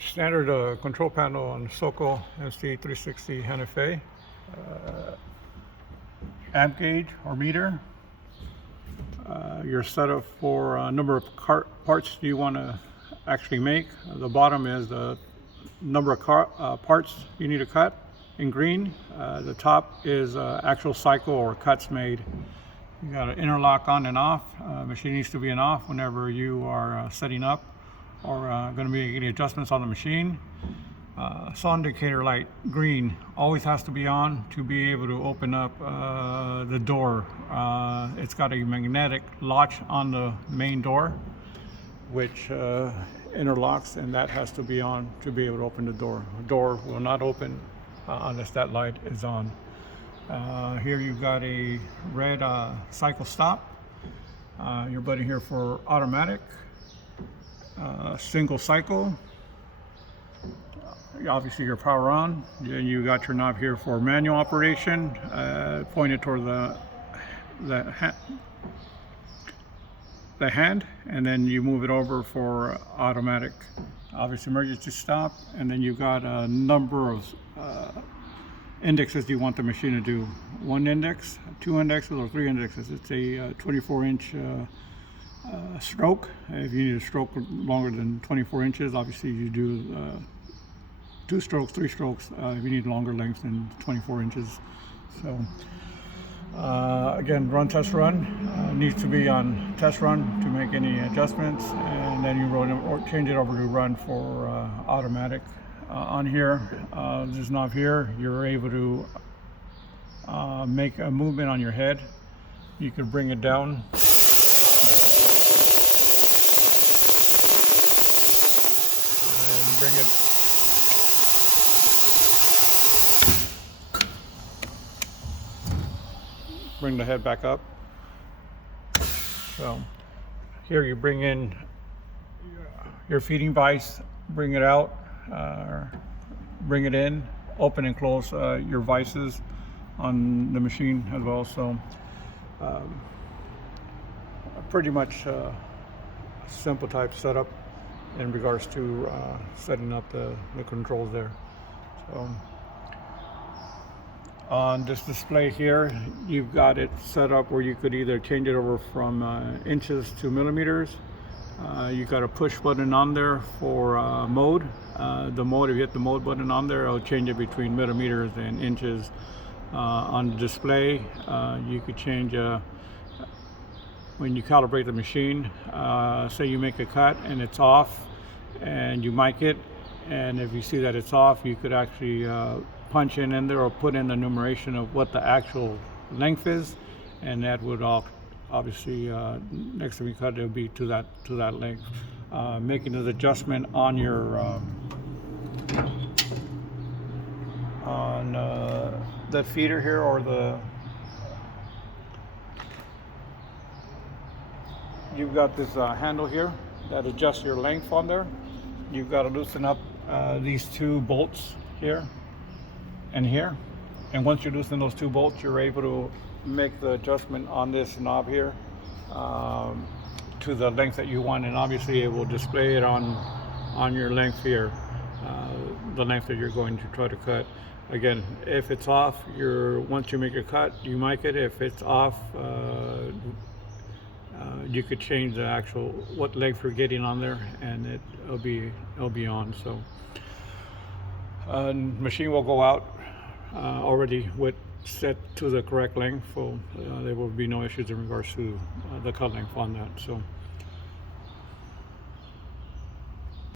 Standard control panel on Soco MC-360NFA. Amp gauge or meter. Your setup for number of parts you want to actually make. The bottom is the number of parts you need to cut in green. The top is actual cycle or cuts made. You got an interlock on and off. Machine needs to be on off whenever you are setting up or going to be any adjustments on the machine. Saw indicator light green always has to be on to be able to open up the door. It's got a magnetic latch on the main door which interlocks, and that has to be on to be able to open the door. The door will not open unless that light is on. Here you've got a red cycle stop. Your button here for automatic, single cycle. Obviously your power on. Then you got your knob here for manual operation, pointed toward the hand, and then you move it over for automatic. Obviously emergency stop, and then you've got a number of indexes you want the machine to do. One index, two indexes, or three indexes. It's a 24-inch stroke. If you need a stroke longer than 24 inches, obviously you do 2 strokes, 3 strokes if you need longer length than 24 inches. So again, run test run needs to be on test run to make any adjustments, and then you run or change it over to run for automatic. On here, this knob here, you're able to make a movement on your head. You could bring it down. And bring it bring the head back up. So here you bring in your feeding vise, bring it out, bring it in, open and close your vices on the machine as well. So pretty much simple type setup in regards to setting up the controls there. So on this display here, you've got it set up where you could either change it over from inches to millimeters. You've got a push button on there for mode. The mode, if you hit the mode button on there, it'll change it between millimeters and inches. On the display, you could change when you calibrate the machine. Say you make a cut and it's off, and you mic it, and if you see that it's off, you could actually punch in there or put in the numeration of what the actual length is, and that would obviously next time you cut, it'll be to that length. Making the adjustment on your that feeder here, or you've got this handle here that adjusts your length on there. You've got to loosen up these 2 bolts here and here, and once you loosen those 2 bolts, you're able to make the adjustment on this knob here to the length that you want, and obviously it will display it on your length here, the length that you're going to try to cut. Again, if it's off, once you make your cut, you mic it. If it's off, you could change the actual what length you're getting on there, and it'll be on. So machine will go out already with set to the correct length, so there will be no issues in regards to the cut length on that. So